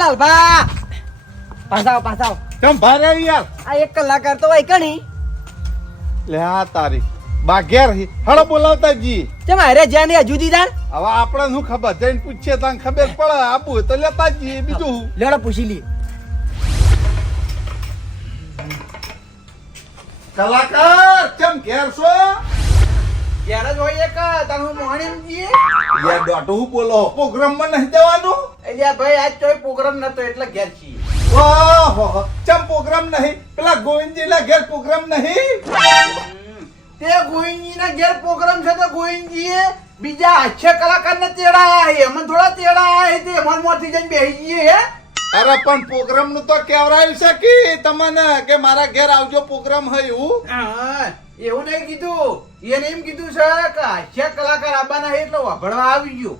લાલભા પાછાવ કેમ ભારે યાર આ 1 કલાક કરતો હોય કણી લે આ તારી બાઘેર હળો બોલાવતા જી ચમ હારે જ્યાં હજુ દીધા હવે આપણે શું ખબર જઈને પૂછીએ તને ખબર પડે આબુ તો લેતા જઈએ બીજું લેડો પૂછી લઈએ કલાકાર કેમ ઘેર છો ક્યારે જ હોય એક તારું મોહણી જીએ યાર ડોટો બોલો પ્રોગ્રામ માં નહીં જવાનું એટલે ભાઈ આજ કોઈ પ્રોગ્રામ નતો એટલે ઘેર છીએ ઓહો ચમ પ્રોગ્રામ નહીં પેલા ગોવિંદજી ના ઘેર પ્રોગ્રામ નહીં તે ગોવિંદજી ના ઘેર પ્રોગ્રામ છે તો ગોવિંદજીએ બીજા હાસ્ય કલાકાર ને તેડાયા હે અમને થોડા તેડાયા હે તે મન મોથી જઈને બેહી ગઈએ હે અરે પણ પ્રોગ્રામ નું તો કેવરાયું છે કે તમને કે મારા ઘેર આવજો પ્રોગ્રામ હોય એવું હા, એવું નહીં કીધું એને એમ કીધું છે કે હાસ્ય કલાકાર આવવાના હે એટલે વાપરવા આવી ગયો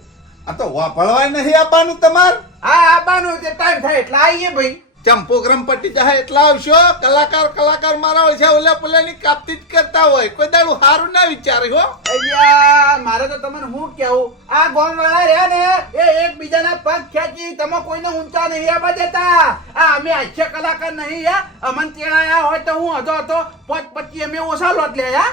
આ તો વાપરવાય નહીં આવવાનું તમાર હા આવવાનું તે ટાઈમ થાય એટલે આવીએ ભાઈ ચમ પ્રોગ્રામ પટી જાય એટલા આવશો કલાકાર મારા હોય છે ઓલા પોલાની કાપતી જ કરતા હોય કોઈ દાડું સારું ના વિચારે હો અલ્યા મારે તો તમને હું કેવું આ ગોમ વાળા રહ્યા ને એ એકબીજાના પગ ખેંચી તમે કોઈને ઊંચા નહીં આવવા દેતા આ અમે હાસ્ય કલાકાર નહીં હે અમન તેડાયા હોય તો હું હતો પછી અમે ઓછા લોટ લેયા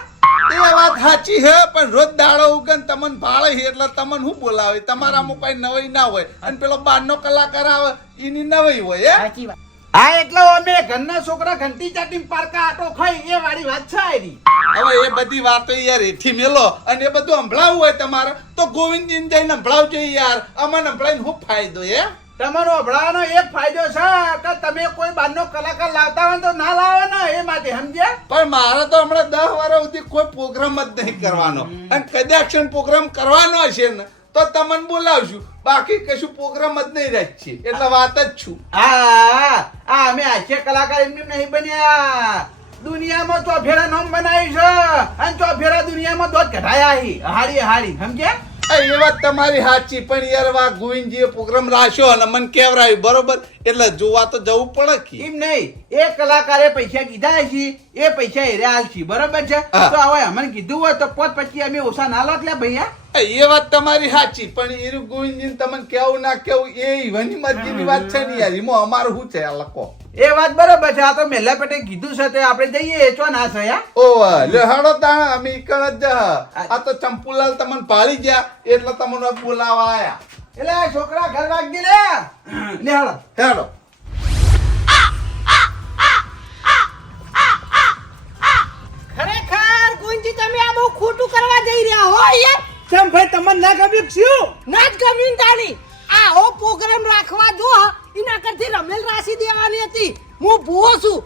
એ વાત સાચી છે પણ રોજ દાડો ઉગન તમને ભાળે છે એટલે તમને શું બોલાવે તમારામાં કઈ નવાઈ ના હોય અને પેલો બહારનો કલાકાર આવે એની નવાઈ હોય હે હા એટલે અમે ઘરના છોકરા ઘંટી ચાટી પારકા આટો ખાઈ એ વાળી વાત છે એની હવે એ બધી વાતો યાર એથી મેલો અને એ બધું સંભળાવવું હોય તમારે તો ગોવિંદજીને જઈને સંભળાવજો યાર અમને સંભળાઈને શું ફાયદો હે તમારો અભળાવાનો એક ફાયદો છે કે તમે કોઈ બહારનો કલાકાર લાવતા હોય તો ના લાવો ને એ માટે સમજ્યા પણ મારે તો હમણાં 10 વર્ષ સુધી કોઈ પ્રોગ્રામ જ નહીં કરવાનો અને કદાચ પ્રોગ્રામ કરવાનો હશે ને તો તમને બોલાવશું બાકી કશું પ્રોગ્રામ જ નહીં રાખીએ એટલે વાત જ છું હા અમે હાસ્ય કલાકાર એમ નહીં બન્યા દુનિયામાં તો ફેરા નામ બનાવ્યું છે અને તો ફેરા દુનિયામાં દોત કઢાયા હાડી સમજ્યા એ વાત તમારી સાચી પણ યાર વા ગોવિંદજીએ પ્રોગ્રામ રાખ્યો અને મને કેવરાયું બરોબર એટલે જોવા તો જવું પડે કે એમ નહીં એ કલાકારે પૈસા કીધા છે એ પૈસા હેરે આલશી બરોબર છે તો હવે અમને કીધું હોય તો પોત પછી અમે ઓછા ના લોટ લે ભૈયા એ વાત તમારી સાચી પણ એ ગોવિંદજી તમને કેવું ના કેવું એ ઈવનની મરજીની વાત છે ને યાર એમાં અમારું શું છે આ લખો એ વાત બરોબર છે આ તો મેલા પેટે કીધું છે તે આપણે જઈએ ચો ના છે યા ઓ લે હાડો તાણ અમે ઈકણ જ આ તો ચંપુલાલ તમને પાળી ગયા એટલે તમને બોલાવા આયા એટલે છોકરા ઘર વાગી લે હાલો હેડો ખરેખર ગુંજી તમે આ બહુ ખોટું કરવા જઈ રહ્યા હો યાર ચમ ભાઈ તમને ના ગમ્યું શું ના જ ગમ્યું તાની આ હો પ્રોગ્રામ રાખવા જો એના કરતી રમેલ રાશિ દેવાની હતી હું ભૂવો છું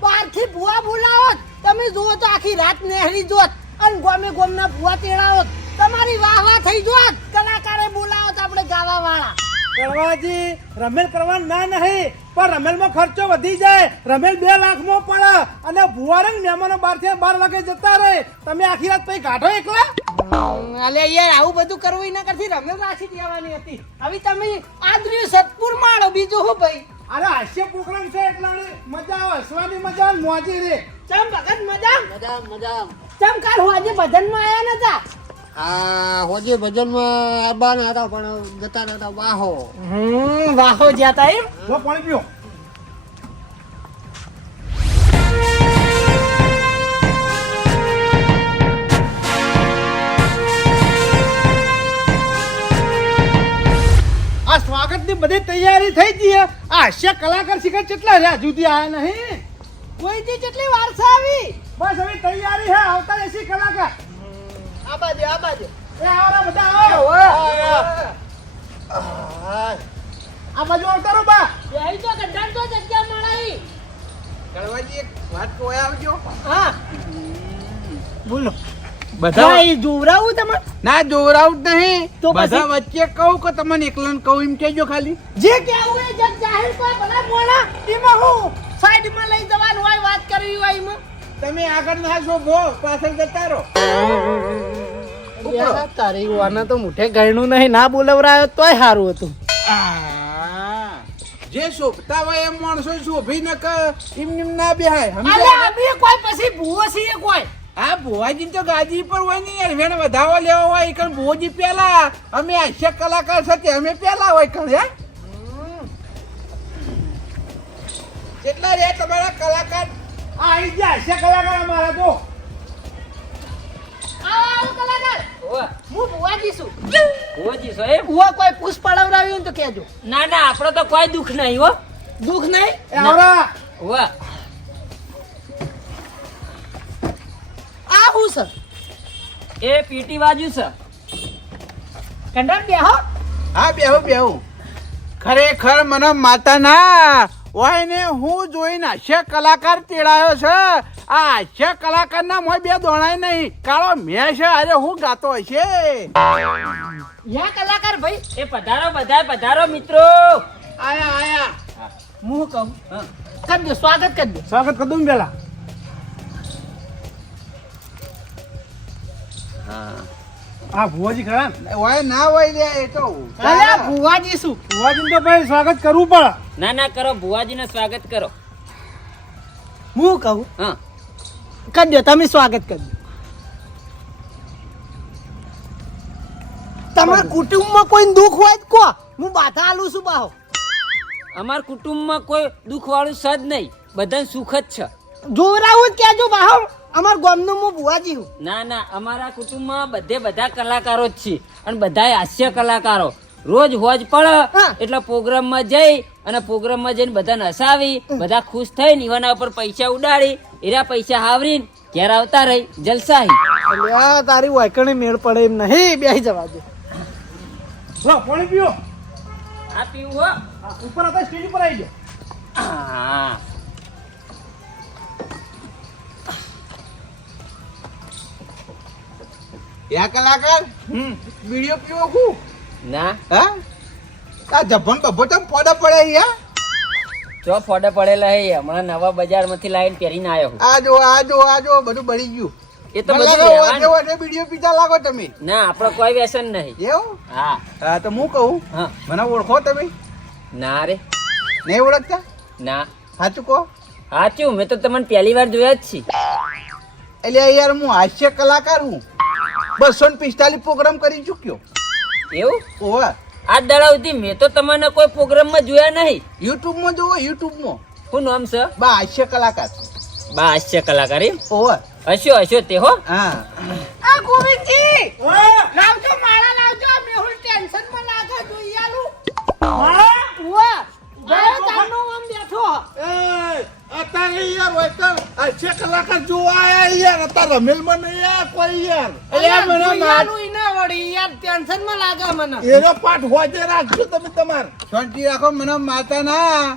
બહારથી ભૂવા બોલાવત તમે જુઓ તો આખી રાત નહેરી જોત અને ગોમના ભૂવા તેડાવત તમારી વાહ થઈ જોત કલાકારે બોલાવત આપણે ગાવા વાળા કરવાજી રમેલ કરવા ના નહીં પણ રમેલમાં ખર્ચો વધી જાય રમેલ 2 લાખમાં પડે અને ભુવારંગ મહેમાનો 12 વાગે જતા રહે તમે આખી રાત પછી કાઢો એકલા અલે યાર આવું બધું કરવું એના કરતી રમેલ રાશિ દેવાની હતી હવે તમે આદરી સતપુર માળો બીજું હું ભાઈ અરે હાસ્ય પ્રોગ્રામ છે એટલે મજા આવે હસવાની મજા આવે મોજી રે ચમ ભગત મજા ચમ કાલ હોજે ભજનમાં આયા નતા આ હોજે ભજનમાં આવવાના હતા પણ જતા નતા વાહો વાહો જ્યાતા એમ જો પાણી પીઓ આ સ્વાગતની બધી તૈયારી થઈ ગઈ છે. આ હાસ્ય કલાકાર શિખર કેટલા રહ્યા જુદી આયા નહીં કોઈથી કેટલી વાર છે આવી બસ હવે તૈયારી છે આવતા એસી કલાકાર આ બાજુ એ આવરા બધા આવો આ બાજુ આવતા રહો બા બેહી તો ગઢાણ તો જગ્યા મળાઈ કળવાજી એક વાત કોઈ આવજો હા બોલો બધા એ જોવરાવું તમે ના જોરાઉટ નહીં તો પછી? બધા વચ્ચે કહું કે તમને એકલન કહું એમ કહેજો ખાલી જે કેવું એ જગ જાહેર કોઈ ભલા મોણા એમાં હું સાઈડમાં લઈ જવાનું હોય વાત કરવી હોય એમાં તમે આગળ ના શોભો પાછળ જતા રહો તારી વાના તો મુઠે ગણ્યું નહીં ના બોલવરાયો તોય સારું હતું આ, જે શોભતા હોય એમ માણસો શોભી ન કે એમ ના બેહાય અલે સમજ્યા? અમે કોઈ પછી ભૂવો છીએ કોઈ આ ભુવાજી તો ગાદી પર હોય ને યાર વેણ વધાવો લેવો હોય કણ ભુવાજી પેલા અમે હાસ્ય કલાકાર સાથે અમે પેલા હોય કણ હે કેટલા રે તમારા કલાકાર? આ આવી ગયા છે કલાકાર અમારા તો. આવો કલાકાર ઓવા હું ભુવાજી છું. ઓજી સાહેબ ભુવા કોઈ પૂછ પડાવડાવ્યું હોય ને તો કહેજો. ના ના આપણો તો કોઈ દુઃખ નહીં હો દુઃખ નહીં. એ આવરા ઓવા આ હું સર એ પીટી બાજુ છે કંડર બેહો. હા બેહું બેહું. ખરેખર મને માતાના હોય ને હું જોઈને હાસ્ય કલાકાર તેડાયો છે. આ હાસ્ય કલાકારના મોય બે દોણાય નહીં. કાળો મેં છે અરે હું ગાતો હશે. યા કલાકાર ભાઈ એ પધારો બધા પધારો મિત્રો આયા આયા. હું કહું કરજો સ્વાગત કરજો. સ્વાગત કરી દઉં ને પેલા. હા ભુવાજી ખરા ને? હોય ના હોય લે એ તો અલ્યા ભુવાજી છું. ભુવાજીને તો ભાઈ સ્વાગત કરવું પડે. ના ના કરો ભુવાજીને સ્વાગત કરો હું કહું હા કરજો તમે સ્વાગત કરજો. તમારા કુટુંબમાં કોઈ દુઃખ હોય તો કહો હું બાધા આલું છું બાહો. અમાર કુટુંબમાં કોઈ દુઃખ વાળું છે જ નહીં બધાને સુખ જ છે જોરાવું જ કહેજો બાહો. અમાર ગામનો હું ભુવાજી છું. ના ના અમારા કુટુંબમાં બધે બધા કલાકારો જ છે અને બધા હાસ્ય કલાકારો રોજ હોજ પડે હા. એટલે પ્રોગ્રામમાં જઈ અને પ્રોગ્રામમાં જઈને બધાને હસાવી બધા ખુશ થઈને ઈવાના ઉપર પૈસા ઉડાડી એરા પૈસા હાવરીને ઘેર આવતા રહી જલસાહી અલ્યા તારી વાયકણી મેળ પડે એમ નહીં બેસી જવા દે. લો પાણી પીઓ. આ પીવું હો હા, ઉપર હતા સ્ટેજ ઉપર આવી જાઓ. હા યા કલાકાર વિડિયો પીવો કુ ના હા આ જભન બભો તમ પોડા પડે યા. જો ફોડે પડેલા હે હમણાં નવા બજારમાંથી લાવીને પહેરીને આવ્યો હું આ જો બધું બળી ગયું. એ તો બધું મને રહેવાનું. લાગે વાટે વિડિયો પીતા લાગો તમે. ના આપણો કોઈ વ્યસન નહીં એવું હા હા તો હું કહું હા મને ઓળખો તમે ના રે નહીં ઓળખતા? ના સાચું કહો. સાચું મેં તો તમને પહેલી વાર જોયા જ છે એટલે યાર હું હાસ્ય કલાકાર હું 245 પ્રોગ્રામ કરી ચૂક્યો. એવું ઓવા આ દાડા સુધી મેં તો તમને કોઈ પ્રોગ્રામમાં જોયા નહીં યુટ્યુબમાં જોવો યુટ્યુબમાં શું નામ છે બા હાસ્ય કલાકાર. બા હાસ્ય કલાકાર એમ ઓવા હશો તે હો હા આ ગોવિંદજી હા, લાવજો માળા લાવજો મેહુલ ટેન્શનમાં લાગે જોઈ આલું. માળા? વાહ ગયો તારનો આમ બેઠો. એ અત્યારે યાર હોય તો હાસ્ય કલાકાર જોવા આયા યાર અત્યારે રમેલમાં નહીં આયા કોઈ યાર. અલ્યા મને જોઈ આલું ઈને વળી યાર ટેન્શનમાં લાગે મને. એનો પાઠ હોજે રાખજો તમે તમારે. શાંતિ રાખો મને માતાના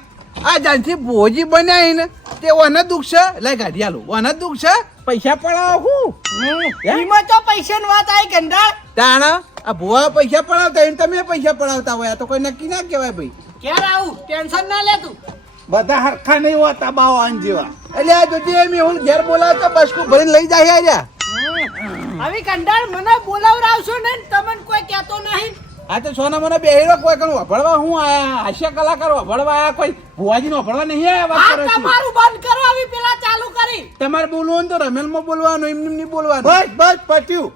આ જાનથી ભોજી બનાવી ને તે વને દુઃખ છે લઈ ગાડી આલું વને દુઃખ છે પૈસા પડાવો હું એમાં તો પૈસાની વાત આવી ગંડાળ. તાણ આ ભુવા પૈસા પડાવતા હોય ને તમે પૈસા પડાવતા હોય આ તો કોઈ નક્કી ના કહેવાય ભાઈ. ક્યારે આવું ટેન્શન ના લે તું. બધા હરખા નહીં હોતા બાવાન જેવા. એટલે આ જોજે એમ હું ઘેર બોલાવતા બસકું ભરીને લઈ જાય યાર. હવે કંડાળ મને બોલાવરાવશો ને તમને કોઈ કહેતો નહીં. આ તો સોના મને બેહીરો કોઈ કણ વભળવા હું આયા હાસ્ય કલાકાર વભળવા આયા કોઈ ભુવાજી નો વભળવા નહીં આયા વાત આ કરે છે. તમારું બંધ કરો હવે પેલા ચાલુ કરી. તમારે બોલવું ને તો રમેલમાં બોલવાનું એમ નહીં બોલવાનું. બસ બસ પત્યું.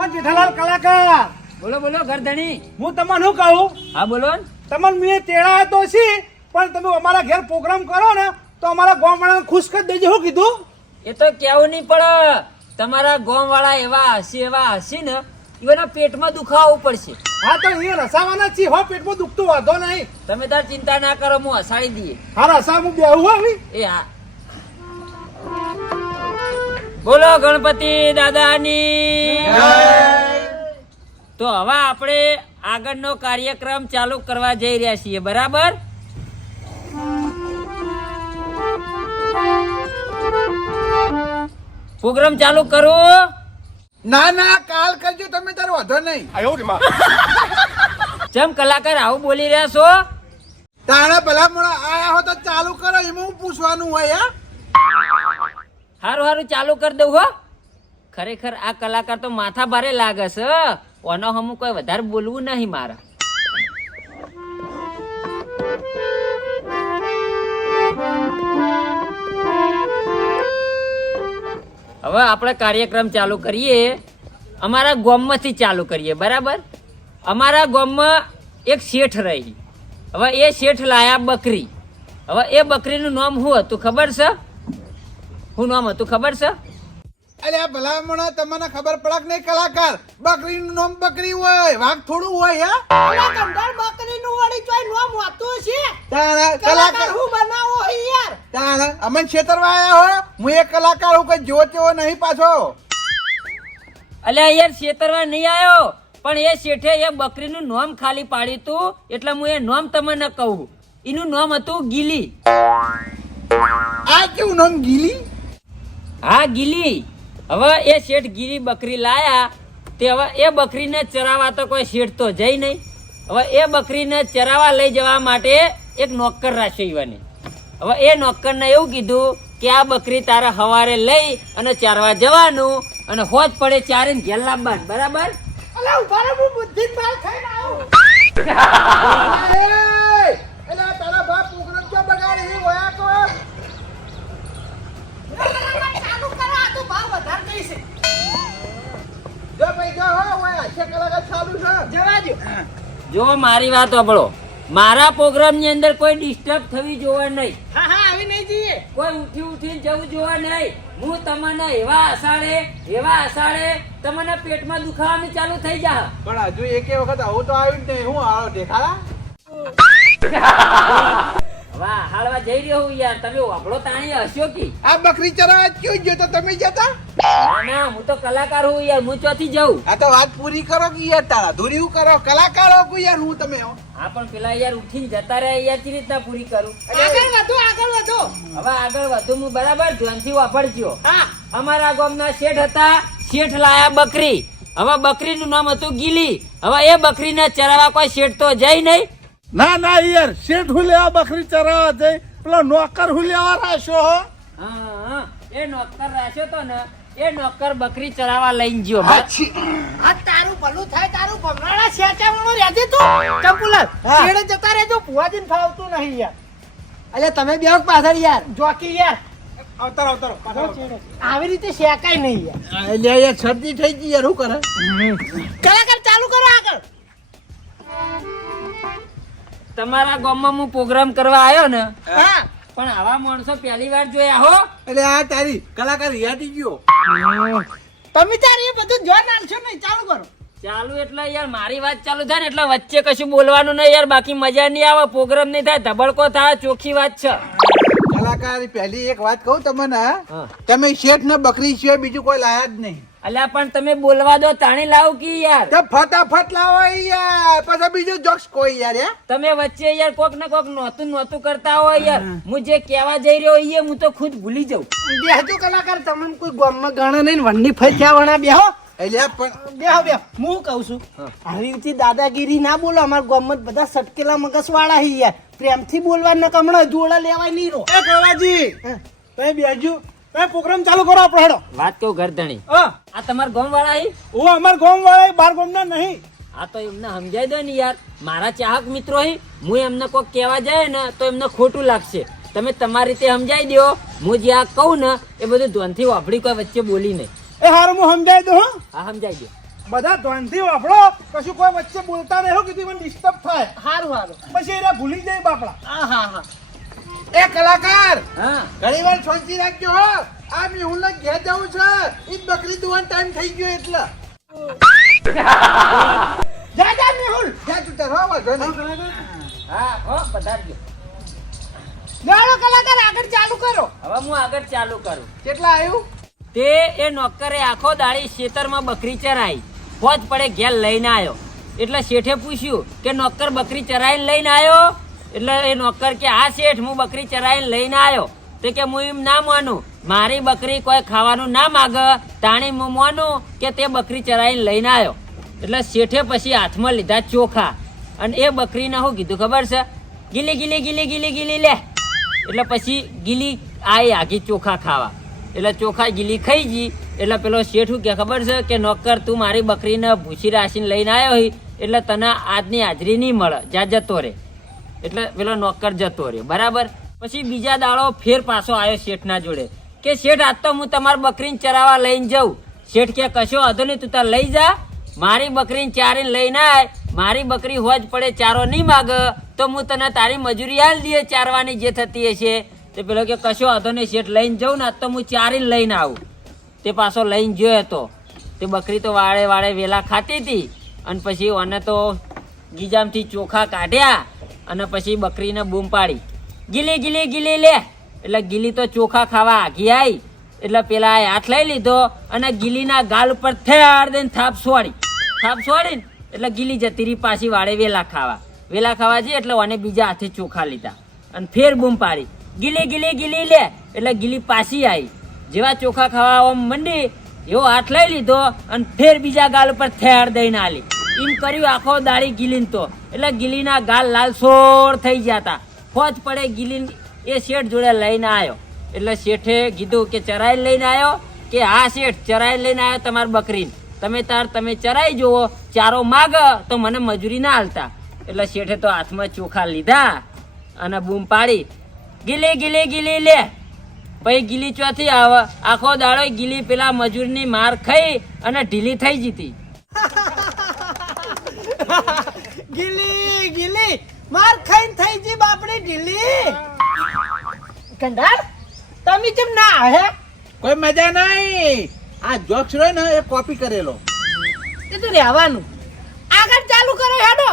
ઓ જેઠાલાલ કલાકાર બોલો બોલો ગરધણી હું તમને શું કહું હા બોલો ને તમને મેં તેડાયા તો છી પણ તમે અમારા ઘેર પ્રોગ્રામ કરો ને તો અમારા ગામવાળાને ખુશ કરી દેજો. શું કીધું? એ તો કેવું નહીં પડે તમારા ગામ વાળા એવા હસી ને એના પેટમાં દુખાવું પડશે હા તો એ રસાવાના છીએ હો પેટમાં દુખતું વાંધો નહીં. તમે તાર ચિંતા ના કરો હું હસાડી દઈએ હા રસા હું બેહું હો હવે. એ હા બોલો ગણપતિ દાદાની તો હવે આપણે આગળનો કાર્યક્રમ ચાલુ કરવા જઈ રહ્યા છીએ બરાબર પ્રોગ્રામ ચાલુ કરું ના ના કાલ કરજો તમે તારો વધો નહીં. જેમ કલાકાર આવું બોલી રહ્યા છો તાણે ભલા મોડા આયા હો તો ચાલુ કરો એમાં હું પૂછવાનું હોય હા. હારું હારું ચાલુ કરી દઉં હો ખરેખર આ કલાકાર તો માથા ભારે લાગે છે ઓનો હમું કોઈ વધારે બોલવું નહીં મારે હવે આપણે કાર્યક્રમ ચાલુ કરીએ અમારા ગામમાંથી ચાલુ કરીએ બરાબર અમારા ગામમાં એક શેઠ રહી. હવે એ શેઠ લાયા બકરી. હવે એ બકરીનું નામ શું હતું ખબર છે? શું નામ હતું ખબર છે? અરે આ ભલામણ તમને ખબર પડક નહીં કલાકાર બકરીનું નામ બકરી હોય વાઘ થોડું હોય હે અલા કંટાળ બકરીનું વળી ચોય નોમ હોતું છે. તારા કલાકાર કલાકાર હું બનાવો હે યાર. તારા અમન છેતરવા આયા હો હું એક કલાકાર હું કઈ જોવો તેવો નહીં પાછો અલ્યા યાર છેતરવા નહીં આવ્યો, પણ એ શેઠે એ બકરીનું નામ ખાલી પાડ્યું તું એટલે હું એ નામ તમને કહું. એનું નામ હતું ગીલી. આ કેવું નામ ગીલી હા ગીલી. હવે એ શેઠ ગીરી બકરી લાયા તે હવે એ બકરીને ચરાવવા તો કોઈ શેઠ તો જઈ નહીં. હવે એ બકરીને ચરાવવા લઈ જવા માટે એક નોકર રાખ્યો ઈવાને. હવે એ નોકરને એવું કીધું કે આ બકરી તારે સવારે લઈ અને ચારવા જવાનું અને હોજ પડે ચારીને ઘેર લાવવાનું, બરાબર? અલા ઉભા રહો, હું બુદ્ધિ જ માર ખાઈને આવું. એલા તારા બાપ પ્રોગ્રામ ક્યાં બગાડી હે વયા તો ચાલુ કરો, આ તો ભાવ વધારે નહીં છે. જો ભાઈ જો હો ઓય આખે કલાકાર ચાલુ છે જવા દો. જો મારી વાત સાંભળો, મારા પ્રોગ્રામની અંદર કોઈ ડિસ્ટર્બ થવી જોવા નહીં. હા હા આવી નહીં જઈએ. કોઈ ઉઠીને જવું જોવા નહીં. હું તમને એવા અસાડે તમને પેટમાં દુખાવાનું ચાલુ થઈ જા. પણ હજુ એકે વખત આવું તો આવ્યું જ નહીં હું આવો દેખાડા વાહ હાલવા જઈ રહ્યો હું યાર. તમે વાપડો તાણી હસ્યો કી? આ બકરી ચરાવવા ક્યું ગયો તો તમે જતા ના ના, હું તો કલાકાર હું યાર. હું ચોથી જાઉં. આ તો વાત પૂરી કરો કે યાર તારા ધૂરી કરો કલાકાર હો કોઈ યાર હું તમે હો હા પણ પેલા યાર ઉઠીને જતા રહ્યા યાર કેવી રીતના પૂરી કરું? આગળ વધો, આગળ વધો. હવે આગળ વધુ હું બરાબર ધ્યાનથી વાપરજો. હા અમારા ગામના શેઠ હતા. શેઠ લાયા બકરી. હવે બકરીનું નામ હતું ગીલી. હવે એ બકરીને ચરાવવા કોઈ શેઠ તો જઈ નહીં. ના ના યાર શેઠ હું લેવા બકરી ચરાવવા જઈ પેલો નોકર હું લેવા રાખ્યો હો. હા, એ નોકર રાખ્યો તો ને એ નોકર બકરી ચરાવવા લઈને ગયો. આ તારું ભલું થાય, તારું ભમરાડા શેચામણો રહેજે તું ચંપુલાલ. છેડે જતા રહેજો, ભુવાજીને ફાવતું નહીં યાર. એટલે તમે બે પાછળ યાર જોકી યાર અવતારો પાછળ. આવી રીતે શેકાય નહીં યાર. એટલે યાર શરદી થઈ ગઈ યાર શું કરે કલાકાર ચાલુ કરો આગળ. તમારા ગામમાં હું પ્રોગ્રામ કરવા આવ્યો ને, હા પણ આવા માણસો પહેલી વાર જોયા હો. એટલે આ તારી કલાકાર યાદી ગયો તમે તારે એ બધું જોન આલશો નહીં. ચાલુ કરો. ચાલુ એટલે યાર મારી વાત ચાલુ થાય ને એટલે વચ્ચે કશું બોલવાનું નહીં યાર, બાકી મજા નહીં આવે. પ્રોગ્રામ નહીં થાય, ધબડકો થાય, ચોખ્ખી વાત છે. કલાકાર પહેલી એક વાત કહું તમને હા. તમે શેઠ ને બકરી સિવાય બીજું કોઈ લાયા જ નહીં અલ્યા પણ તમે બોલવા દો તાણી લાવ કી યાર. તો ફટાફટ લાવો યાર પછી બીજું જોક્સ કોઈ યાર હે તમે વચ્ચે યાર કોક ને કોક નોતું કરતા હોય યાર. હું જે કહેવા જઈ રહ્યો એ હું તો ખુદ ભૂલી જાઉં. બેહજો કલાકાર, તમને કોઈ ગામમાં ગણે નહીં. વંડી ફઈ થયા વણા બેહો. એટલે પણ બેહો બેહો. હું કહું છું આવી રીતે દાદાગીરી ના બોલો. અમારા ગામમાં બધા સટકેલા મગજ વાળા હી યાર. પ્રેમથી બોલવા ને કમણા જોડા લેવાય નહીં રો. એ કલાજી તમે બેસજો, તમે પ્રોગ્રામ ચાલુ કરો આપણો હેડો. વાત કહું ગરદણી, હા આ તમારા ગામ વાળા હી? હું અમારા ગામ વાળા બાર ગામના નહીં. આ તો એમને સમજાઈ દો ને યાર. મારા ચાહક મિત્રો હી, હું એમને કોક કહેવા જાય ને તો એમને ખોટું લાગશે. તમે તમારી રીતે સમજાઈ દો. હું જે આ કહું ને એ બધું ધ્યાનથી વાપરી, કોઈ વચ્ચે બોલી નહીં. એ હારું હું સમજાઈ દઉં હો. હા સમજાઈ દો. બધા ધ્યાનથી વાપરો, કશું કોઈ વચ્ચે બોલતા નહીં હો કે મને ડિસ્ટર્બ થાય. હારું હારું. પછી એને ભૂલી જાય બાપડા. હા હા હા. એ કલાકાર હા ઘણી વાર શાંતિ રાખજો હો આ મેહુલ ને ઘેર જવું છે ઈ બકરી દુવાન ટાઈમ થઈ ગયો એટલે જા જા મેહુલ. ક્યાં તું તાર હો વાંધો નહીં. હા હો પધારજો. ગાળો કલાકાર આગળ ચાલુ કરો. હવે હું આગળ ચાલુ કરું. કેટલા આવ્યું તે એ નોકરે આખો દાડી ખેતરમાં બકરી ચરાઈ. ફોજ પડે ઘેર લઈને આવ્યો. એટલે શેઠે પૂછ્યું કે નોકર બકરી ચરાઈને લઈને આવ્યો? એટલે એ નોકર કે હા શેઠ, હું બકરી ચરાઈને લઈને આવ્યો. તો કે હું એમ ના માનું, મારી બકરી કોઈ ખાવાનું ના માગે તાણી હું માનું કે તે બકરી ચરાઈને લઈને આવ્યો. એટલે શેઠે પછી હાથમાં લીધા ચોખા અને એ બકરીને શું કીધું ખબર છે? ગીલી ગીલી ગીલી ગીલી ગીલી લે. એટલે પછી ગીલી આવી આગી ચોખા ખાવા. એટલે ચોખા ગીલી ખાઈ ગઈ. એટલે પેલો શેઠ શું કે ખબર છે કે નોકર તું મારી બકરીને ભૂસી રાશીને લઈને આવ્યો હોય એટલે તને આજની હાજરી નહીં મળે, જા જતો રે. એટલે પેલો નોકર જતો રહ્યો બરાબર. પછી બીજા દાડો ફેર પાછો આવ્યો શેઠના જોડે કે શેઠ આજ તો હું તમારી બકરીને ચરાવવા લઈને જાઉં. શેઠ કે કશો વાંધો નહીં, તું તાર લઈ જા, મારી બકરીને ચારીને લઈને આય, મારી બકરી હોજ પડે ચારો નહીં માગ તો હું તને તારી મજૂરી હાલ દઈએ ચારવાની જે થતી હશે. તે પેલો કે કશો વાંધો નહીં શેઠ લઈને જાઉં ને તો હું ચારીને લઈને આવું. તે પાછો લઈને જોયો હતો. તે બકરી તો વાળે વાળે વેલા ખાતી હતી અને પછી અને તો ગીજામથી ચોખા કાઢ્યા અને પછી બકરીને બૂમ પાડી, ગીલી ગીલી ગીલી લે. એટલે ગીલી તો ચોખા ખાવા આઘી આવી એટલે પેલા હાથ લઈ લીધો અને ગીલીના ગાલ ઉપર થેડ દઈને થાપ છોડીને એટલે ગીલી જતી રહી પાછી વાળે વેલા ખાવા જઈએ એટલે અને બીજા હાથે ચોખા લીધા અને ફેર બૂમ પાડી, ગીલી ગીલી ગીલી લે. એટલે ગીલી પાછી આવી, જેવા ચોખા ખાવા મંડી એવો હાથ લઈ લીધો અને ફેર બીજા ગાલ ઉપર થેડ દઈને આલી. એમ કર્યું આખો દાડી ગીલીને તો એટલે ગીલીના ગાલ લાલસોર થઈ ગયા હતા. ફોજ પડે ગીલી એ શેઠ જોડે લઈને આવ્યો. એટલે શેઠે કીધું કે ચરાઈ લઈને આવ્યો કે હા શેઠ ચરાઈ લઈને આવ્યો તમારી બકરીને, તમે ચરાઈ જુઓ, ચારો માગ તો મને મજૂરી ના હાલતા. એટલે શેઠે તો હાથમાં ચોખા લીધા અને બૂમ પાડી, ગીલી ગીલી ગીલી લે. પછી ગીલી ચોથી આવે, આખો દાડો ગીલી પેલા મજૂરની માર ખાઈ અને ઢીલી થઈ જીતી. ગીલી ગીલી માર ખાઈને થઈ જી બાપડી ઢીલી. કંડાર તમે કેમ ના હે? કોઈ મજા નહીં. આ જોક્સ રહ્યો ને એ કોપી કરેલો. એ તો રહેવાનું. આગળ ચાલુ કરો હેડો.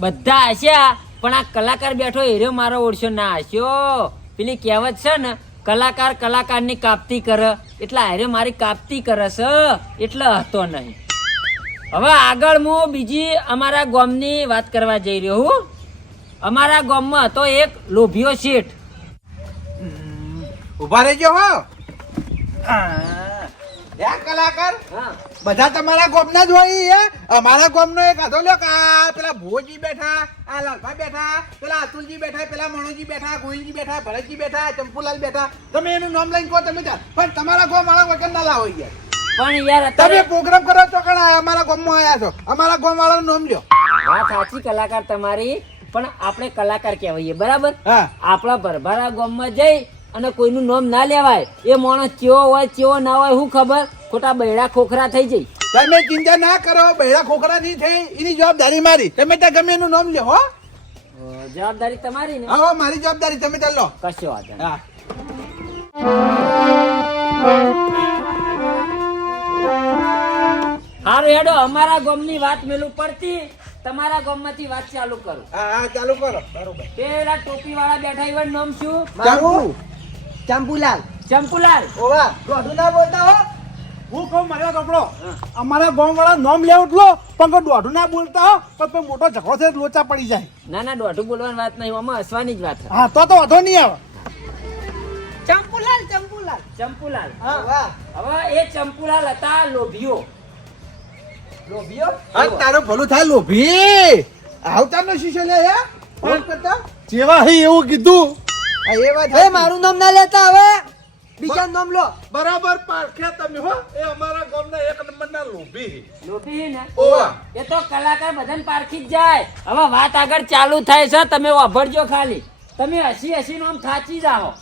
બધા હસ્યા પણ આ કલાકાર બેઠો એર્યો મારો ઓળશો ના હસ્યો. પેલી કહેવત છે ને, કલાકાર કલાકારની કાપતી કરે, એટલે હારે મારી કાપતી કરે છે એટલે હતો નહીં. હવે આગળ હું બીજી અમારા ગામની વાત કરવા જઈ રહ્યો હું. અમારા ગામમાં હતો એક લોભિયો શેઠ. ઉભા રહેજો હો. કલાકાર હા, બધા તમારા ગોમના જ હોય. અમારા ગોમનો એક હતો લ્યો કે આ પેલા ભોજી બેઠા, આ લાલભા બેઠા, પેલા અતુલજી બેઠા, પેલા મણોજી બેઠા, ગોવિંદજી બેઠા, ભરતજી બેઠા, ચંપુલાલ બેઠા. તમે એનું નામ લઈને કહો તમે ત્યાં. પણ તમારા ગોમ વાળા વગર ના લાવો યાર. પણ યાર તમે અત્યારે પ્રોગ્રામ કરો છો કે અમારા ગોમમાં આવ્યા છો. અમારા ગોમ વાળાનું નામ લ્યો. વાત સાચી કલાકાર તમારી, પણ આપણે કલાકાર કહેવાઈએ બરાબર. હા. આપણા ભરભારા ગામમાં જઈ અને કોઈનું નામ ના લેવાય. એ માણસ ચેવો હોય ચેવો ના હોય શું ખબર, ખોટા બૈડા ખોખરા થઈ જાય. તમે ચિંતા ના કરો, બૈરા ખોખરા નહીં થઈ એની જવાબદારી મારી. તમે ત્યાં ગમે એનું નામ લ્યો હો. જવાબદારી તમારી ને. હા મારી જવાબદારી તમે ત્યાં લો. કશો વાંધો નહીં. હા. હારું હેડો, અમારા ગામની વાત મેલું પડતી, તમારા ગામમાંથી વાત ચાલુ કરું. હા હા ચાલુ કરો. બરોબર. પેલા ટોપી વાળા બેઠા એવા નામ શું? ચાંપુ. ચંપુલાલ. ચંપુલાલ. ઓવા દોઢું ના બોલતા હો. હું કહું માર્યો કપડો અમારા ગામ વાળા નામ લેવું એટલો પણ કોઈ દોઢું ના બોલતા હો પણ કોઈ મોટો ઝઘડો છે લોચા પડી જાય. ના ના દોઢું બોલવાની વાત નહીં, આમાં હસવાની જ વાત છે. હા તો વાંધો નહીં આવે. ચંપુલાલ. ચંપુલાલ. ચંપુલાલ. હા. હવે એ ચંપુલાલ હતા લોભિયો. હા તારું ભલું થાય લોભી. આવતાનો શીશો લે હે ફોન કરતા. જેવા હે એવું કીધું. આ એ વાત એ મારું નામ ના લેતા હવે બીજા નામ લો. બરાબર પારખ્યા તમે હો. એ અમારા ગામના એક નંબરના લોભી. લોભી ને ઓવા. એ તો કલાકાર બધાને પારખી જ જાય. હવે વાત આગળ ચાલુ થાય છે, તમે વાભરજો ખાલી. તમે હસી હસી આમ થાચી જાઓ.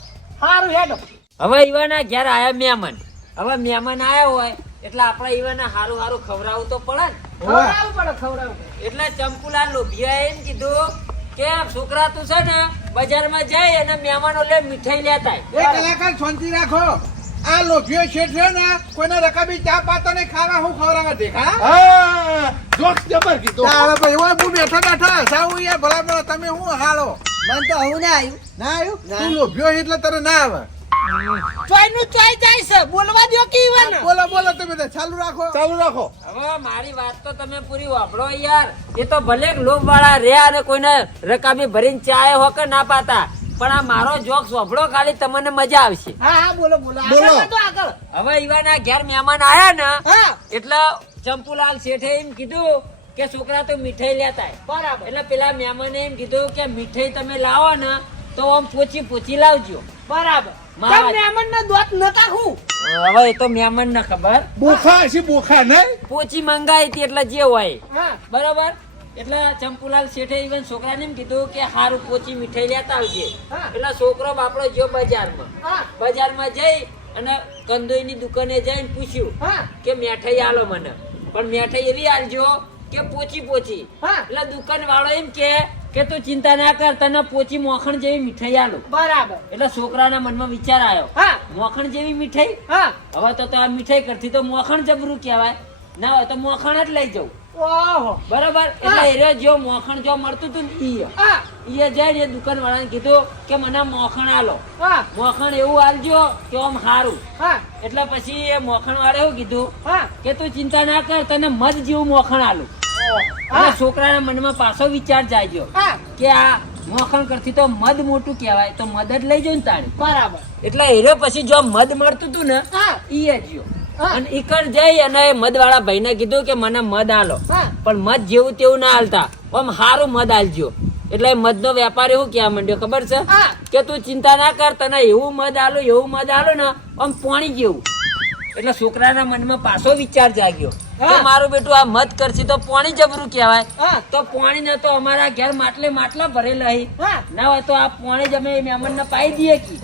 હારું હેડો. હવે ઈવાના ઘેર આયા મહેમાન. હવે મહેમાન આયા હોય એટલે આપણે ઈવાને હારું હારું ખવડાવવું તો પડે ને. ખવડાવવું પડે. એટલે ચંપુલાલ લોભિયાએ એમ કીધું કે છોકરા તું છે ને બજારમાં જાય અને મહેમાનો લે મીઠાઈ લેતા આય. એ કલાકાર શાંતિ રાખો. આ લોભીઓ શેઠ છે ને કોઈને રકાબી ચા પાતો ને ખાવા હું ખવડાવવા દેખા. હા જોક્સ જબર કીધું. તારે ભાઈ ઓય હું બેઠા સાવું યાર ભલા ભલા તમે હું હાલો. મન તો આવું ના આવ્યું. ના આવ્યું તું લોભીઓ એટલે તને ના આવે. ચોય નું ચોય જાય છે બોલવા દો કે ઈવન. બોલો બોલો તમે તો ચાલુ રાખો. ચાલુ રાખો. હવે મારી વાત તો તમે પૂરી વાપરો યાર. એ તો ભલે લોભ વાળા રહ્યા અને કોઈને રકાબી ભરીને ચાય હો કે ના પાતા, પણ આ મારો જોક્સ વાપરો ખાલી તમને મજા આવશે. હા હા બોલો બોલો. બોલો. આગળ વધો, આગળ. હવે ઈવાના ઘેર મહેમાન આયા ને હા એટલે ચંપુલાલ શેઠે એમ કીધું કે છોકરા તો મીઠાઈ લેતા આય. બરાબર. એટલે પેલા મહેમાને એમ કીધું કે મીઠાઈ તમે લાવો ને તો આમ પોચી લાવજો. બરાબર. મારા- તમે મહેમાન ના દોત નતા હું. હવે એ તો મહેમાન ને ખબર, બોખા છે બોખા નહીં. પોચી મંગાઈ હતી એટલે જે હોય હા બરોબર. એટલે ચંપુલાલ શેઠે ઈવન છોકરાને એમ કીધું કે હારું પોચી મીઠાઈ લેતા આવજે. હા. એટલે છોકરો બાપડો ગયો બજારમાં. હા બજારમાં જઈ અને કંદોઈની દુકાને જઈને પૂછ્યું હા કે મીઠાઈ આલો મને. પણ મીઠાઈ એવી આલજો કે પોચી પોચી. હા. એટલે દુકાન વાળો એમ કે તું ચિંતા ના કર, તને પોચી મોખણ જેવી મીઠાઈ આલું. બરાબર. એટલે છોકરાના મનમાં વિચાર આવ્યો, હા. મોખણ જેવી મીઠાઈ, હા. હવે તો આ મીઠાઈ કરતી તો મોખણ જબરું કહેવાય, ના હોય તો મોખણ જ લઈ જવું. ઓહો. બરાબર. એટલે એરો જો મોખણ જો મળતું હતું ને હા. ઈ જાય ને દુકાન વાળાને કીધું કે મને મોખણ આલો, હા. મોખણ એવું આલજો કે આમ સારું. હા. એટલે પછી એ મોખણ વાળે એવું કીધું હા. કે તું ચિંતા ના કર, તને મધ જેવું મોખણ આલું. હા. અને છોકરાના મનમાં પાછો વિચાર જાગ્યો હા. કે આ મોખણ કરતી તો મધ મોટું કહેવાય, તો મધ જ લઈ જાઉં ને તાણી. બરાબર. એટલે એરો પછી જો મધ મળતું હતું ને હા. ઈ જ ગયો. હા. અને ઈકર જઈ અને મધ વાળા ભાઈને કીધું કે મને મધ આલો. હા. પણ મધ જેવું તેવું ના હાલતા, આમ સારું મધ આલજો. એટલે મધનો વેપારી શું કહેવા માંડ્યો ખબર છે હા. કે તું ચિંતા ના કર, તને એવું મધ આલો ને આમ પાણી જેવું. એટલે છોકરાના મનમાં પાછો વિચાર જાગ્યો કે હા. મારું બેટું આ મધ કરશે તો પાણી જબરું કહેવાય. હા. તો પાણી ને તો અમારા ઘેર માટલા ભરેલા હી. હા. ના હોય તો આ પાણી જ અમે મહેમાન ને પાઈ દઈએ કી.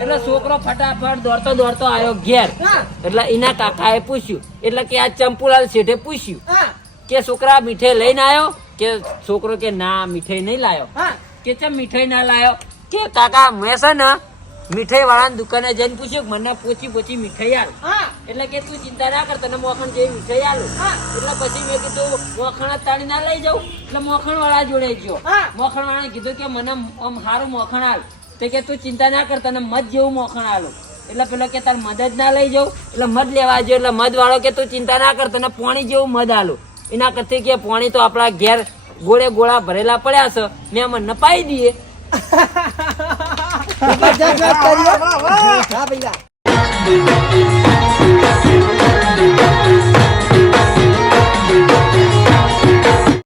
એટલે છોકરો ફટાફટ દોડતો આવ્યો ઘેર. હા. એટલે એના કાકાએ પૂછ્યું, એટલે કે આ ચંપુલાલ શેઠે પૂછ્યું હા. કે છોકરા મીઠાઈ લઈને આવ્યો? કે છોકરો કે ના મીઠાઈ નહીં લાયો. હા. કે ચમ મીઠાઈ ના લાયો? કે કાકા મેં છે ને મીઠાઈ વાળાની દુકાને જઈને પૂછ્યું કે મને પોચી મીઠાઈ આલ. હા. એટલે કે તું ચિંતા ના કર, તને મોખણ જેવી મીઠાઈ આલું. હા. એટલે પછી મેં કીધું મોખણ જ તાળી ના લઈ જાઉં. એટલે મોખણ વાળા જોડે ગયો. હા. મોખણ વાળાને કીધું કે મને આમ સારું મોખણ આલ. તો કે તું ચિંતા ના કર, તને મધ જેવું મોખણ આલું. એટલે પેલો કે તાર મધ જ ના લઈ જાઉં. એટલે મધ લેવા ગયો. એટલે મધ વાળો કે તું ચિંતા ના કર, તને પાણી જેવું મધ આલું. એના કરતી કે પાણી તો આપણા ઘેર ગોળા ભરેલા પડ્યા છે, મેં મને પાઈ દઈએ. જબરજસ્ત કર્યો. હા ભૈયા.